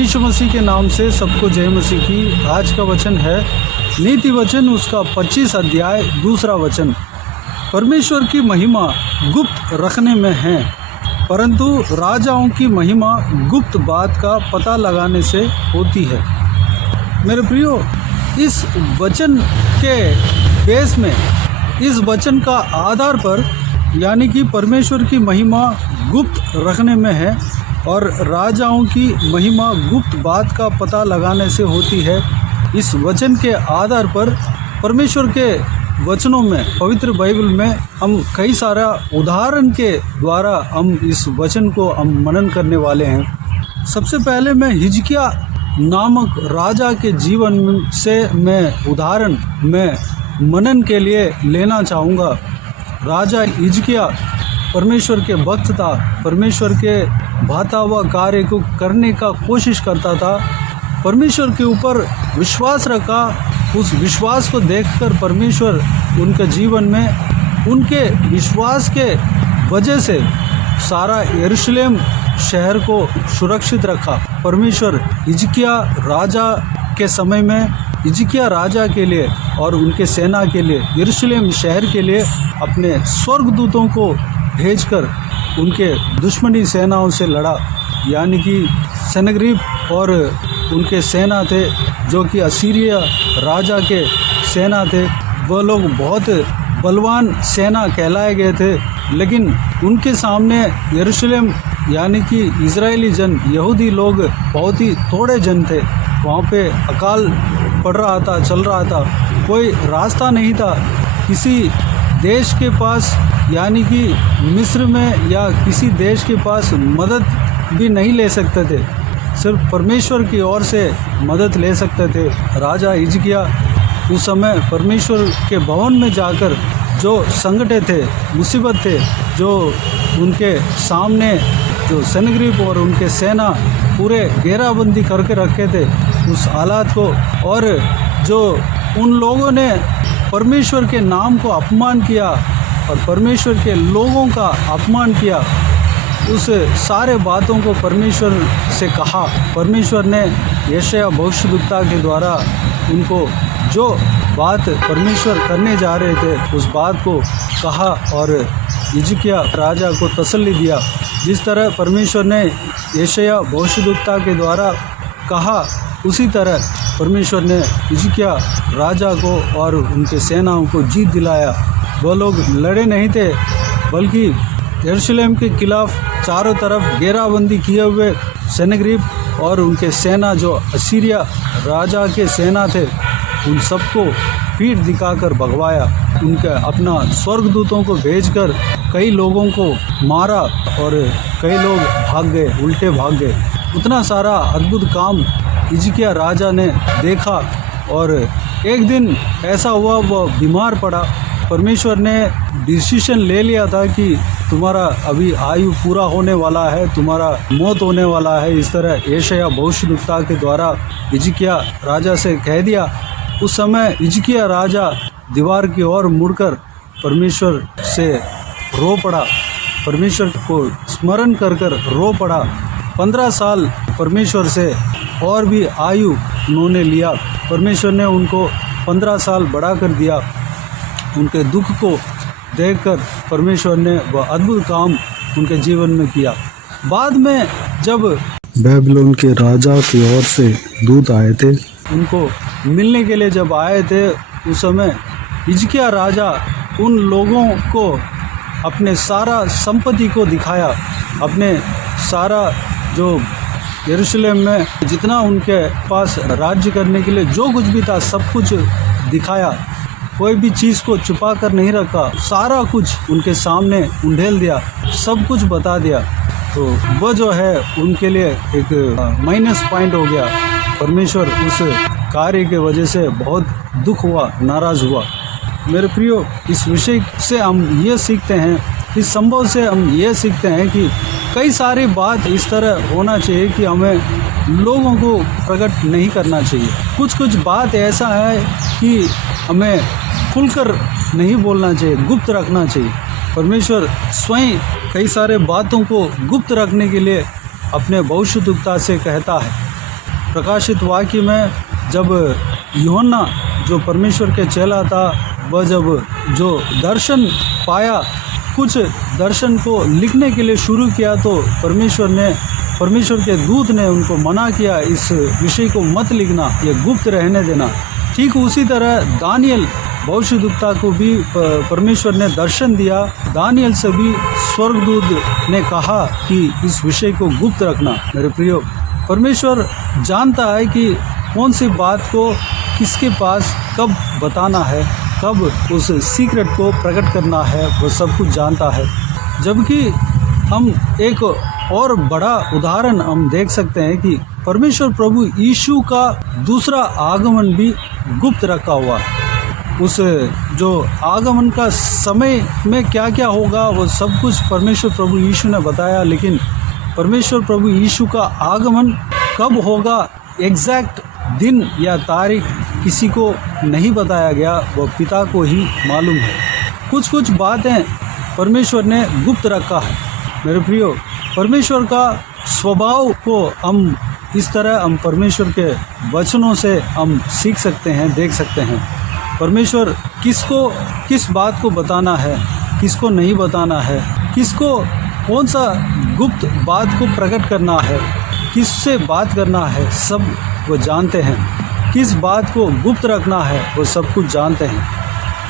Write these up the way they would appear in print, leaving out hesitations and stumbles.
यीशु मसीह के नाम से सबको जय मसीह की। आज का वचन है नीति वचन उसका 25 अध्याय 2 वचन। परमेश्वर की महिमा गुप्त रखने में है, परंतु राजाओं की महिमा गुप्त बात का पता लगाने से होती है। मेरे प्रियो, इस वचन के बेस में, इस वचन का आधार पर, यानी कि परमेश्वर की महिमा गुप्त रखने में है और राजाओं की महिमा गुप्त बात का पता लगाने से होती है। इस वचन के आधार पर परमेश्वर के वचनों में, पवित्र बाइबल में हम कई सारा उदाहरण के द्वारा हम इस वचन को हम मनन करने वाले हैं। सबसे पहले मैं हिजकिया नामक राजा के जीवन से मैं उदाहरण में मनन के लिए लेना चाहूँगा। राजा हिजकिया परमेश्वर के भक्त था, परमेश्वर के भाता हुआ कार्य को करने का कोशिश करता था, परमेश्वर के ऊपर विश्वास रखा। उस विश्वास को देखकर परमेश्वर उनके जीवन में, उनके विश्वास के वजह से सारा यरूशलेम शहर को सुरक्षित रखा। परमेश्वर हिजकिया राजा के समय में, हिजकिया राजा के लिए और उनके सेना के लिए, यरूशलेम शहर के लिए अपने स्वर्गदूतों को भेजकर उनके दुश्मनी सेनाओं से लड़ा, यानी कि सनगरीब और उनके सेना थे जो कि असीरिया राजा के सेना थे। वह लोग बहुत बलवान सेना कहलाए गए थे, लेकिन उनके सामने यरूशलेम यानी कि इजरायली जन, यहूदी लोग बहुत ही थोड़े जन थे। वहाँ पे अकाल पड़ रहा था, चल रहा था, कोई रास्ता नहीं था किसी देश के पास, यानी कि मिस्र में या किसी देश के पास मदद भी नहीं ले सकते थे, सिर्फ परमेश्वर की ओर से मदद ले सकते थे। राजा हिजकिया उस समय परमेश्वर के भवन में जाकर जो संकटे थे, मुसीबत थे, जो उनके सामने जो सनगरीब और उनके सेना पूरे घेराबंदी करके रखे थे, उस हालात को, और जो उन लोगों ने परमेश्वर के नाम को अपमान किया और परमेश्वर के लोगों का अपमान किया, उस सारे बातों को परमेश्वर से कहा। परमेश्वर ने यशायाह भविष्यद्वक्ता के द्वारा उनको जो बात परमेश्वर करने जा रहे थे उस बात को कहा और हिजकिया राजा को तसल्ली दिया। जिस तरह परमेश्वर ने यशायाह भविष्यद्वक्ता के द्वारा कहा, उसी तरह परमेश्वर ने हिजकिया राजा को और उनके सेनाओं को जीत दिलाया। वो लोग लड़े नहीं थे, बल्कि यरूशलेम के खिलाफ चारों तरफ घेराबंदी किए हुए सनगरीब और उनके सेना जो असीरिया राजा के सेना थे, उन सबको पीठ दिखाकर भगवाया। उनके अपना स्वर्गदूतों को भेजकर कई लोगों को मारा और कई लोग भाग गए, उल्टे भाग गए। उतना सारा अद्भुत काम हिजकिया राजा ने देखा और एक दिन ऐसा हुआ, वह बीमार पड़ा। परमेश्वर ने डिसीजन ले लिया था कि तुम्हारा अभी आयु पूरा होने वाला है, तुम्हारा मौत होने वाला है। इस तरह यशायाह भविष्यद्वक्ता के द्वारा हिजकिया राजा से कह दिया। उस समय हिजकिया राजा दीवार की ओर मुड़कर परमेश्वर से रो पड़ा, परमेश्वर को स्मरण कर कर रो पड़ा। 15 साल परमेश्वर से और भी आयु उन्होंने लिया। परमेश्वर ने उनको 15 साल बढ़ा कर दिया। उनके दुख को देखकर परमेश्वर ने वह अद्भुत काम उनके जीवन में किया। बाद में जब बेबीलोन के राजा की ओर से दूत आए थे, उनको मिलने के लिए जब आए थे, उस समय हिजकिया राजा उन लोगों को अपने सारा संपत्ति को दिखाया, अपने सारा जो यरूशलेम में जितना उनके पास राज्य करने के लिए जो कुछ भी था सब कुछ दिखाया। कोई भी चीज़ को छुपा कर नहीं रखा, सारा कुछ उनके सामने उंडेल दिया, सब कुछ बता दिया। तो वह जो है उनके लिए एक माइनस पॉइंट हो गया। परमेश्वर उस कार्य के वजह से बहुत दुख हुआ, नाराज़ हुआ। मेरे प्रियो, इस विषय से हम ये सीखते हैं, इस संभव से हम ये सीखते हैं कि कई सारी बात इस तरह होना चाहिए कि हमें लोगों को प्रकट नहीं करना चाहिए। कुछ बात ऐसा है कि हमें खुलकर नहीं बोलना चाहिए, गुप्त रखना चाहिए। परमेश्वर स्वयं कई सारे बातों को गुप्त रखने के लिए अपने भविष्यद्वक्ता से कहता है। प्रकाशित वाक्य में जब यूहन्ना जो परमेश्वर के चेला था, वह जब जो दर्शन पाया, कुछ दर्शन को लिखने के लिए शुरू किया तो परमेश्वर के दूत ने उनको मना किया, इस विषय को मत लिखना, ये गुप्त रहने देना। ठीक उसी तरह दानियल भविष्यद्वक्ता को भी परमेश्वर ने दर्शन दिया। दानियल से भी स्वर्गदूत ने कहा कि इस विषय को गुप्त रखना। मेरे प्रियो, परमेश्वर जानता है कि कौन सी बात को किसके पास कब बताना है, कब उस सीक्रेट को प्रकट करना है, वो सब कुछ जानता है। जबकि हम एक और बड़ा उदाहरण हम देख सकते हैं कि परमेश्वर प्रभु यीशु का दूसरा आगमन भी गुप्त रखा हुआ है। उस जो आगमन का समय में क्या क्या होगा वो सब कुछ परमेश्वर प्रभु यीशु ने बताया, लेकिन परमेश्वर प्रभु यीशु का आगमन कब होगा, एग्जैक्ट दिन या तारीख किसी को नहीं बताया गया, वो पिता को ही मालूम है। कुछ बातें परमेश्वर ने गुप्त रखा है। मेरे प्रियो, परमेश्वर का स्वभाव को हम इस तरह हम परमेश्वर के वचनों से हम सीख सकते हैं, देख सकते हैं। परमेश्वर किसको किस बात को बताना है, किसको नहीं बताना है, किसको कौन सा गुप्त बात को प्रकट करना है, किससे बात करना है, सब वो जानते हैं। किस बात को गुप्त रखना है वो सब कुछ जानते हैं।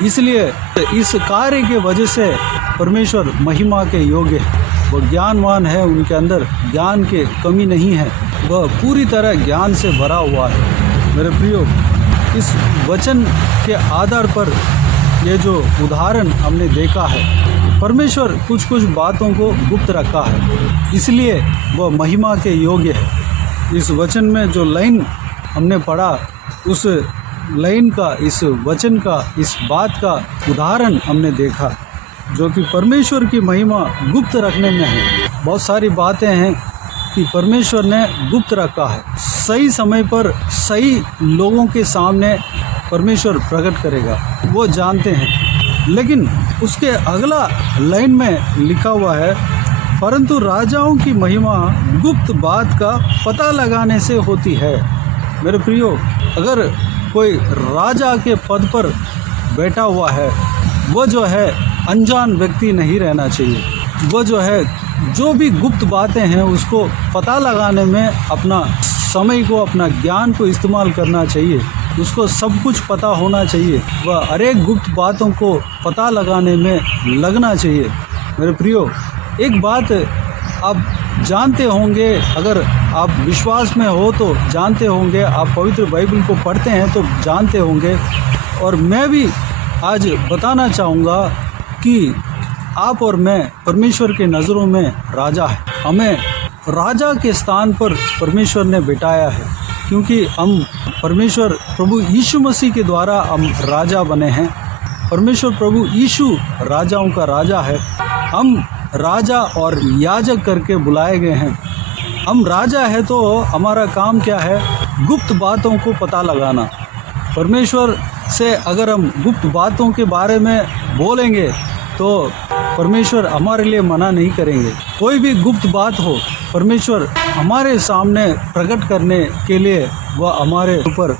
इसलिए इस कार्य के वजह से परमेश्वर महिमा के योग्य है। वो ज्ञानवान है, उनके अंदर ज्ञान के कमी नहीं है, वह पूरी तरह ज्ञान से भरा हुआ है। मेरे प्रियो, इस वचन के आधार पर ये जो उदाहरण हमने देखा है, परमेश्वर कुछ बातों को गुप्त रखा है, इसलिए वह महिमा के योग्य है। इस वचन में जो लाइन हमने पढ़ा, उस लाइन का, इस वचन का, इस बात का उदाहरण हमने देखा, जो कि परमेश्वर की महिमा गुप्त रखने में है। बहुत सारी बातें हैं कि परमेश्वर ने गुप्त रखा है। सही समय पर सही लोगों के सामने परमेश्वर प्रकट करेगा, वो जानते हैं। लेकिन उसके अगला लाइन में लिखा हुआ है, परंतु राजाओं की महिमा गुप्त बात का पता लगाने से होती है। मेरे प्रियो, अगर कोई राजा के पद पर बैठा हुआ है, वो जो है अनजान व्यक्ति नहीं रहना चाहिए। वो जो है जो भी गुप्त बातें हैं उसको पता लगाने में अपना समय को, अपना ज्ञान को इस्तेमाल करना चाहिए। उसको सब कुछ पता होना चाहिए, वह हर एक गुप्त बातों को पता लगाने में लगना चाहिए। मेरे प्रियो, एक बात आप जानते होंगे, अगर आप विश्वास में हो तो जानते होंगे, आप पवित्र बाइबल को पढ़ते हैं तो जानते होंगे, और मैं भी आज बताना चाहूँगा कि आप और मैं परमेश्वर के नज़रों में राजा है। हमें राजा के स्थान पर परमेश्वर ने बिठाया है, क्योंकि हम परमेश्वर प्रभु यीशु मसीह के द्वारा हम राजा बने हैं। परमेश्वर प्रभु यीशु राजाओं का राजा है। हम राजा और याजक करके बुलाए गए हैं। हम राजा है तो हमारा काम क्या है? गुप्त बातों को पता लगाना। परमेश्वर से अगर हम गुप्त बातों के बारे में बोलेंगे तो परमेश्वर हमारे लिए मना नहीं करेंगे। कोई भी गुप्त बात हो, परमेश्वर हमारे सामने प्रकट करने के लिए वह हमारे ऊपर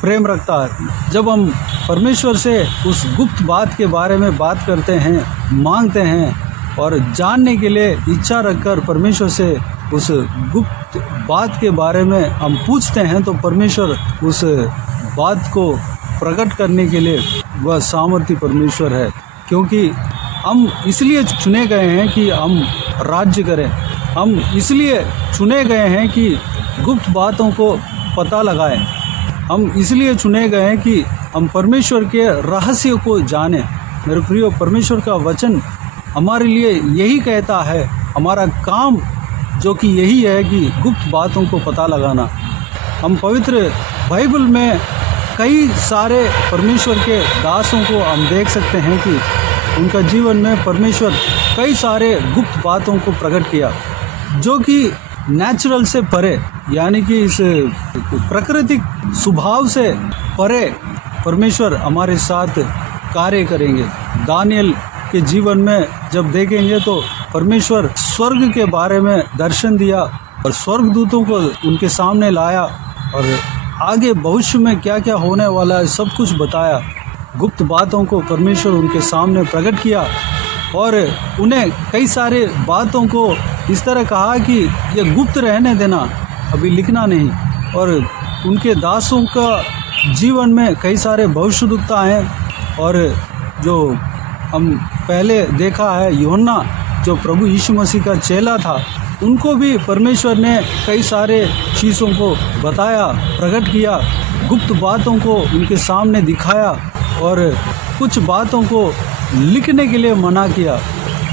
प्रेम रखता है। जब हम परमेश्वर से उस गुप्त बात के बारे में बात करते हैं, मांगते हैं और जानने के लिए इच्छा रखकर परमेश्वर से उस गुप्त बात के बारे में हम पूछते हैं, तो परमेश्वर उस बात को प्रकट करने के लिए वह सामर्थी परमेश्वर है। क्योंकि हम इसलिए चुने गए हैं कि हम राज्य करें। हम इसलिए चुने गए हैं कि गुप्त बातों को पता लगाएं। हम इसलिए चुने गए हैं कि हम परमेश्वर के रहस्य को जानें। मेरे प्रियो, परमेश्वर का वचन हमारे लिए यही कहता है। हमारा काम जो कि यही है कि गुप्त बातों को पता लगाना। हम पवित्र बाइबल में कई सारे परमेश्वर के दासों को हम देख सकते हैं कि उनका जीवन में परमेश्वर कई सारे गुप्त बातों को प्रकट किया, जो कि नेचुरल से परे, यानी कि इस प्राकृतिक स्वभाव से परे परमेश्वर हमारे साथ कार्य करेंगे। दानियल के जीवन में जब देखेंगे तो परमेश्वर स्वर्ग के बारे में दर्शन दिया और स्वर्गदूतों को उनके सामने लाया और आगे भविष्य में क्या क्या होने वाला है सब कुछ बताया। गुप्त बातों को परमेश्वर उनके सामने प्रकट किया और उन्हें कई सारे बातों को इस तरह कहा कि ये गुप्त रहने देना, अभी लिखना नहीं। और उनके दासों का जीवन में कई सारे भविष्यद्वक्ता हैं और जो हम पहले देखा है यूहन्ना जो प्रभु यीशु मसीह का चेला था, उनको भी परमेश्वर ने कई सारे चीज़ों को बताया, प्रकट किया, गुप्त बातों को उनके सामने दिखाया और कुछ बातों को लिखने के लिए मना किया।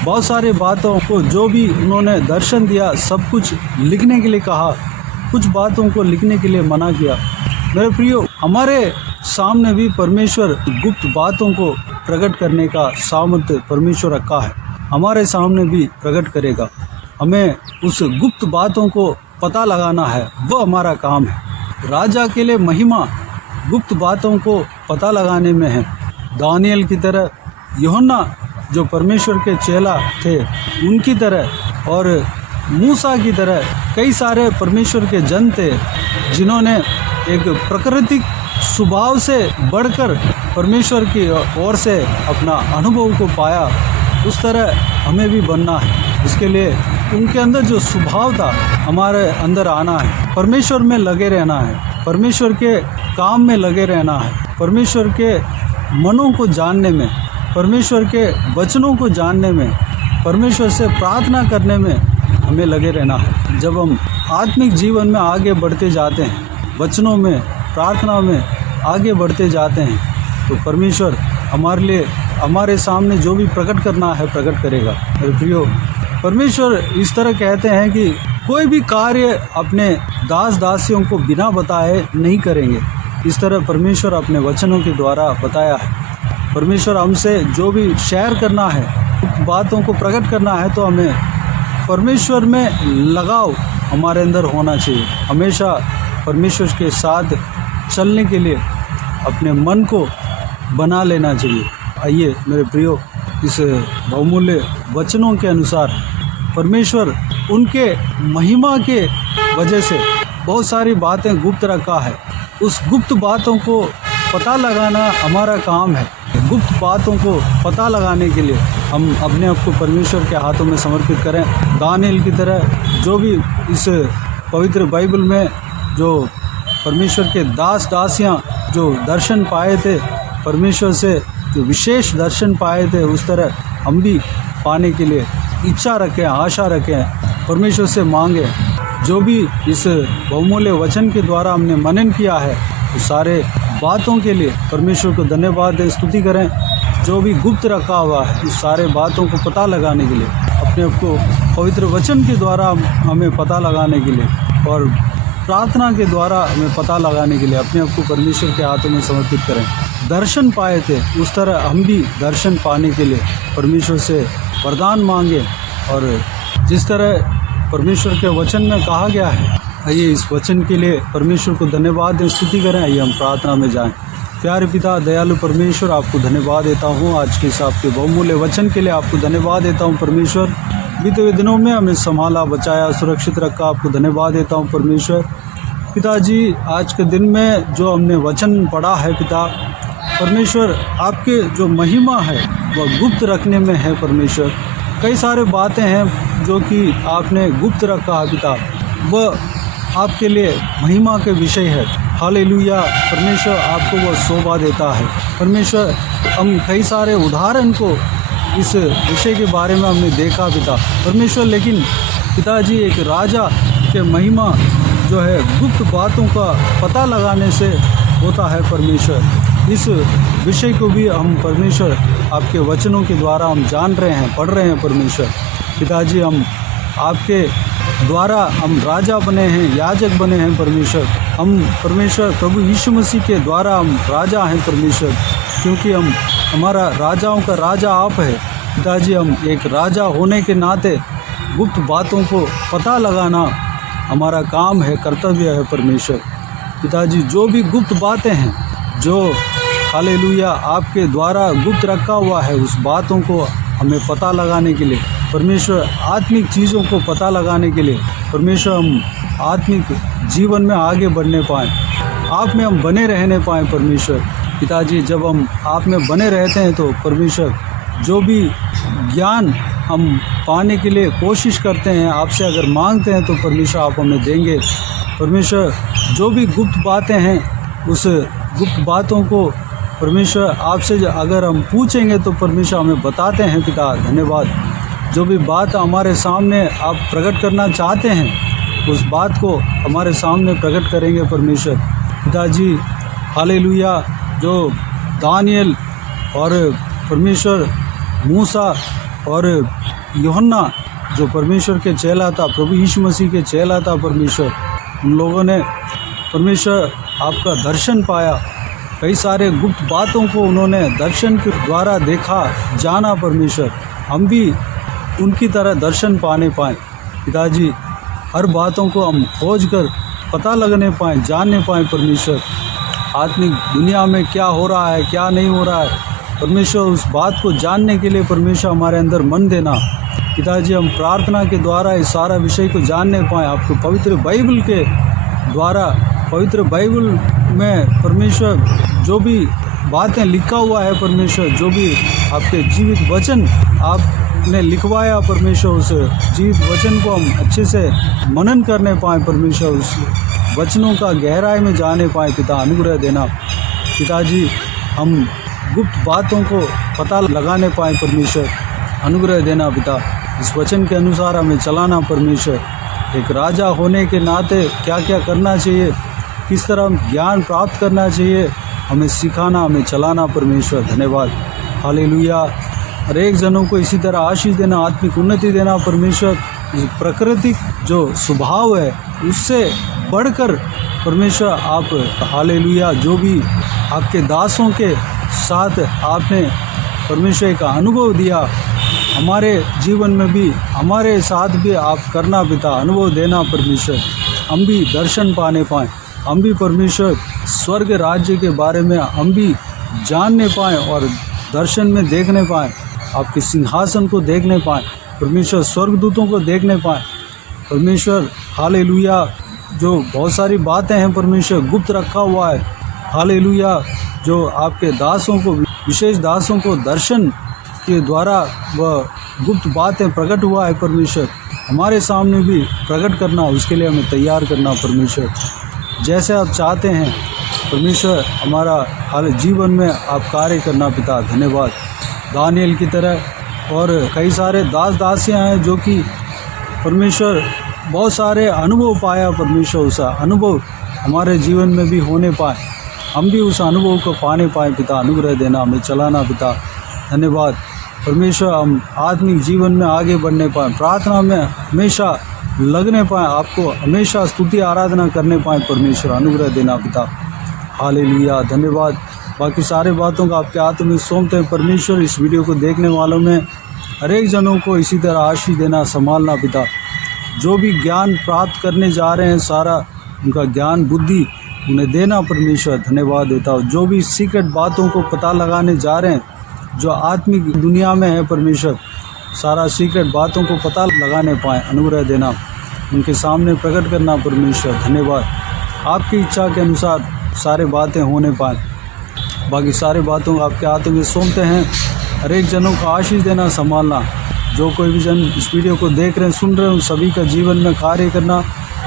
बहुत सारे बातों को जो भी उन्होंने दर्शन दिया सब कुछ लिखने के लिए कहा, कुछ बातों को लिखने के लिए मना किया। मेरे प्रियो, हमारे सामने भी परमेश्वर गुप्त बातों को प्रकट करने का सामर्थ्य परमेश्वर रखा है, हमारे सामने भी प्रकट करेगा। हमें उस गुप्त बातों को पता लगाना है, वह हमारा काम है। राजा के लिए महिमा गुप्त बातों को पता लगाने में है। दानियल की तरह, यूहन्ना जो परमेश्वर के चेला थे उनकी तरह और मूसा की तरह कई सारे परमेश्वर के जन थे जिन्होंने एक प्राकृतिक स्वभाव से बढ़कर परमेश्वर की ओर से अपना अनुभव को पाया। उस तरह हमें भी बनना है। इसके लिए उनके अंदर जो स्वभाव था हमारे अंदर आना है। परमेश्वर में लगे रहना है, परमेश्वर के काम में लगे रहना है, परमेश्वर के मनों को जानने में, परमेश्वर के वचनों को जानने में, परमेश्वर से प्रार्थना करने में हमें लगे रहना है। जब हम आत्मिक जीवन में आगे बढ़ते जाते हैं, वचनों में, प्रार्थना में आगे बढ़ते जाते हैं, तो परमेश्वर हमारे लिए, हमारे सामने जो भी प्रकट करना है प्रकट करेगा। मेरे प्रियो, परमेश्वर इस तरह कहते हैं कि कोई भी कार्य अपने दास दासियों को बिना बताए नहीं करेंगे। इस तरह परमेश्वर अपने वचनों के द्वारा बताया है। परमेश्वर हमसे जो भी शेयर करना है, बातों को प्रकट करना है, तो हमें परमेश्वर में लगाव हमारे अंदर होना चाहिए। हमेशा परमेश्वर के साथ चलने के लिए अपने मन को बना लेना चाहिए। आइए मेरे प्रियो, इस बहुमूल्य वचनों के अनुसार परमेश्वर उनके महिमा के वजह से बहुत सारी बातें गुप्त रखा है। उस गुप्त बातों को पता लगाना हमारा काम है। गुप्त बातों को पता लगाने के लिए हम अपने आप को परमेश्वर के हाथों में समर्पित करें। दानियल की तरह जो भी इस पवित्र बाइबल में जो परमेश्वर के दास दासियां जो दर्शन पाए थे, परमेश्वर से जो विशेष दर्शन पाए थे, उस तरह हम भी पाने के लिए इच्छा रखें, आशा रखें, परमेश्वर से मांगें। जो भी इस बहुमूल्य वचन के द्वारा हमने मनन किया है, उस सारे बातों के लिए परमेश्वर को धन्यवाद दें, स्तुति करें। जो भी गुप्त रखा हुआ है उस सारे बातों को पता लगाने के लिए, अपने आप को पवित्र वचन के द्वारा हमें पता लगाने के लिए और प्रार्थना के द्वारा हमें पता लगाने के लिए अपने आप को परमेश्वर के हाथों में समर्पित करें। दर्शन पाए थे, उस तरह हम भी दर्शन पाने के लिए परमेश्वर से वरदान मांगे। और जिस तरह परमेश्वर के वचन में कहा गया है, आइए इस वचन के लिए परमेश्वर को धन्यवाद दें, स्तुति करें। आइए हम प्रार्थना में जाएं। प्यारे पिता, दयालु परमेश्वर, आपको धन्यवाद देता हूँ आज के इस आपके बहुमूल्य वचन के लिए। आपको धन्यवाद देता हूँ परमेश्वर, बीते हुए दिनों में हमें संभाला, बचाया, सुरक्षित रखा। आपको धन्यवाद देता हूँ परमेश्वर। पिताजी, आज के दिन में जो हमने वचन पढ़ा है पिता परमेश्वर, आपके जो महिमा है वह गुप्त रखने में है परमेश्वर। कई सारे बातें हैं जो कि आपने गुप्त रखा है पिता, वह आपके लिए महिमा के विषय है। हालेलुया परमेश्वर, आपको वह शोभा देता है परमेश्वर। हम कई सारे उदाहरण को इस विषय के बारे में हमने देखा पिता परमेश्वर, लेकिन पिताजी एक राजा के महिमा जो है गुप्त बातों का पता लगाने से होता है परमेश्वर। इस विषय को भी हम परमेश्वर आपके वचनों के द्वारा हम जान रहे हैं, पढ़ रहे हैं परमेश्वर। पिताजी, हम आपके द्वारा हम राजा बने हैं, याजक बने हैं परमेश्वर। हम परमेश्वर प्रभु यीशु मसीह के द्वारा हम राजा हैं परमेश्वर, क्योंकि हमारा राजाओं का राजा आप है पिताजी। हम एक राजा होने के नाते गुप्त बातों को पता लगाना हमारा काम है, कर्तव्य है परमेश्वर। पिताजी, जो भी गुप्त बातें हैं जो हालेलुया आपके द्वारा गुप्त रखा हुआ है, उस बातों को हमें पता लगाने के लिए परमेश्वर, आत्मिक चीज़ों को पता लगाने के लिए परमेश्वर, हम आत्मिक जीवन में आगे बढ़ने पाएँ, आप में हम बने रहने पाएँ परमेश्वर। पिताजी, जब हम आप में बने रहते हैं तो परमेश्वर जो भी ज्ञान हम पाने के लिए कोशिश करते हैं, आपसे अगर मांगते हैं तो परमेश्वर आप हमें देंगे। परमेश्वर जो भी गुप्त बातें हैं उस गुप्त बातों को परमेश्वर आपसे अगर हम पूछेंगे तो परमेश्वर हमें बताते हैं। पिता धन्यवाद, जो भी बात हमारे सामने आप प्रकट करना चाहते हैं उस बात को हमारे सामने प्रकट करेंगे परमेश्वर। पिताजी हालेलुया, जो दानियल और परमेश्वर मूसा और यूहन्ना जो परमेश्वर के चेला था, प्रभु यीशु मसीह के चेला था परमेश्वर, उन लोगों ने परमेश्वर आपका दर्शन पाया। कई सारे गुप्त बातों को उन्होंने दर्शन के द्वारा देखा, जाना परमेश्वर। हम भी उनकी तरह दर्शन पाने पाएँ पिताजी, हर बातों को हम खोज कर पता लगने पाएँ, जानने पाएँ परमेश्वर। आत्मिक दुनिया में क्या हो रहा है, क्या नहीं हो रहा है परमेश्वर, उस बात को जानने के लिए परमेश्वर हमारे अंदर मन देना। पिताजी, हम प्रार्थना के द्वारा इस सारा विषय को जानने पाएँ, आपको पवित्र बाइबल के द्वारा, पवित्र बाइबल में परमेश्वर जो भी बातें लिखा हुआ है परमेश्वर, जो भी आपके जीवित वचन आपने लिखवाया परमेश्वर, उस जीवित वचन को हम अच्छे से मनन करने पाएँ परमेश्वर, उस वचनों का गहराई में जाने पाएँ। पिता अनुग्रह देना। पिताजी, हम गुप्त बातों को पता लगाने पाएँ परमेश्वर, अनुग्रह देना। पिता, इस वचन के अनुसार हमें चलाना परमेश्वर। एक राजा होने के नाते क्या क्या करना चाहिए, किस तरह ज्ञान प्राप्त करना चाहिए, हमें सिखाना, हमें चलाना परमेश्वर। धन्यवाद हालेलुया। हर एक जनों को इसी तरह आशीष देना, आत्मिक उन्नति देना परमेश्वर। प्राकृतिक जो स्वभाव है उससे बढ़कर परमेश्वर आप हालेलुया, जो भी आपके दासों के साथ आपने परमेश्वर का अनुभव दिया, हमारे जीवन में भी हमारे साथ भी आप करना पिता, अनुभव देना परमेश्वर। हम भी दर्शन पाने पाएँ, हम भी परमेश्वर स्वर्ग राज्य के बारे में हम भी जानने पाएँ और दर्शन में देखने पाएँ, आपके सिंहासन को देखने पाएँ परमेश्वर, स्वर्गदूतों को देखने पाएँ परमेश्वर। हालेलुया, जो बहुत सारी बातें हैं परमेश्वर गुप्त रखा हुआ है, हालेलुया, जो आपके दासों को, विशेष दासों को दर्शन के द्वारा वह गुप्त बातें प्रकट हुआ है परमेश्वर, हमारे सामने भी प्रकट करना, उसके लिए हमें तैयार करना परमेश्वर। जैसे आप चाहते हैं परमेश्वर, हमारा हाल जीवन में आप कार्य करना पिता। धन्यवाद। दानियल की तरह और कई सारे दास दासियाँ हैं जो कि परमेश्वर बहुत सारे अनुभव पाया परमेश्वर, उस अनुभव हमारे जीवन में भी होने पाए, हम भी उस अनुभव को पाने पाए पिता। अनुग्रह देना, हमें चलाना पिता। धन्यवाद परमेश्वर, हम आत्मिक जीवन में आगे बढ़ने पाएँ, प्रार्थना में हमेशा लगने पाएँ, आपको हमेशा स्तुति आराधना करने पाएँ परमेश्वर। अनुग्रह देना पिता। हालेलुया, धन्यवाद। बाकी सारे बातों का आपके हाथ में सौंपते हैं परमेश्वर। इस वीडियो को देखने वालों में हर एक जनों को इसी तरह आशीष देना, संभालना पिता। जो भी ज्ञान प्राप्त करने जा रहे हैं, सारा उनका ज्ञान बुद्धि उन्हें देना परमेश्वर। धन्यवाद देता हूँ। जो भी सीक्रेट बातों को पता लगाने जा रहे हैं, जो आत्मिक दुनिया में है परमेश्वर, सारा सीक्रेट बातों को पता लगाने पाएँ, अनुग्रह देना, उनके सामने प्रकट करना परमेश्वर। धन्यवाद। आपकी इच्छा के अनुसार सारे बातें होने पाएँ। बाकी सारे बातों को आपके हाथों में सौंपते हैं। हर एक जनों को आशीष देना, संभालना। जो कोई भी जन इस वीडियो को देख रहे हैं, सुन रहे हैं, उन सभी का जीवन में कार्य करना,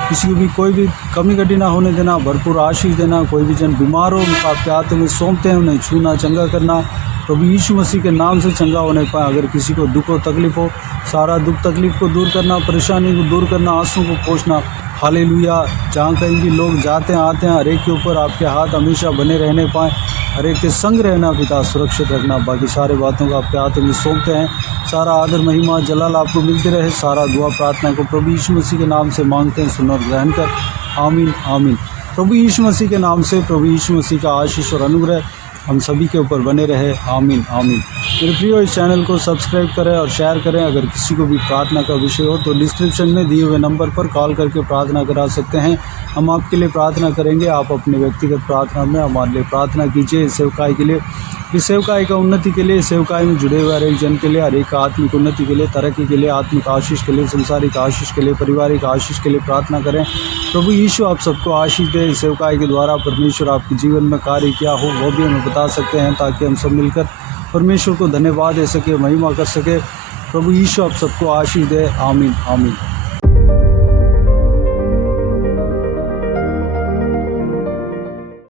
किसी को भी कोई भी कमी कटी ना होने देना, भरपूर आशीष देना। कोई भी जन बीमार हो, उनको आपके हाथों में सौंपते हैं, उन्हें छूना, चंगा करना, प्रभु यीशु मसीह के नाम से चंगा होने पाए। अगर किसी को दुख हो, तकलीफ हो, सारा दुख तकलीफ को दूर करना, परेशानी को दूर करना, आंसू को पोंछना। हालेलुया। जहाँ कहीं भी लोग जाते हैं आते हैं, हर एक के ऊपर आपके हाथ हमेशा बने रहने पाएँ, हर एक के संग रहना पिता, सुरक्षित रखना। बाकी सारे बातों को आपके हाथों में सौंपते हैं। सारा आदर महिमा जलाल आपको मिलते रहे। सारा दुआ प्रार्थना को प्रभु यीशु मसीह के नाम से मांगते हैं, सुन और ग्रहण कर। आमीन आमीन। प्रभु यीशु मसीह के नाम से प्रभु यीशु मसीह का आशीष और अनुग्रह हम सभी के ऊपर बने रहे। आमीन आमीन। मेरे प्रियो, इस चैनल को सब्सक्राइब करें और शेयर करें। अगर किसी को भी प्रार्थना का विषय हो तो डिस्क्रिप्शन में दिए हुए नंबर पर कॉल करके प्रार्थना करा सकते हैं। हम आपके लिए प्रार्थना करेंगे। आप अपने व्यक्तिगत प्रार्थना में हमारे लिए प्रार्थना कीजिए। सेवकाई के लिए इस सेवकाई का उन्नति के लिए, सेवकाई में जुड़े हुए हर एक जन के लिए, हर एक का आत्मिक उन्नति के लिए, तरक्की के लिए, आत्मिक आशीष के लिए, संसारिक आशीष के लिए, पारिवारिक आशीष के लिए प्रार्थना करें। प्रभु यीशु आप सबको आशीष दे। इस सेवकाई के द्वारा परमेश्वर आपके जीवन में कार्य क्या हो वो भी हमें बता सकते हैं, ताकि हम सब मिलकर परमेश्वर को धन्यवाद दे सके, महिमा कर सके। प्रभु यीशु आप सबको आशीष दे। आमीन आमीन।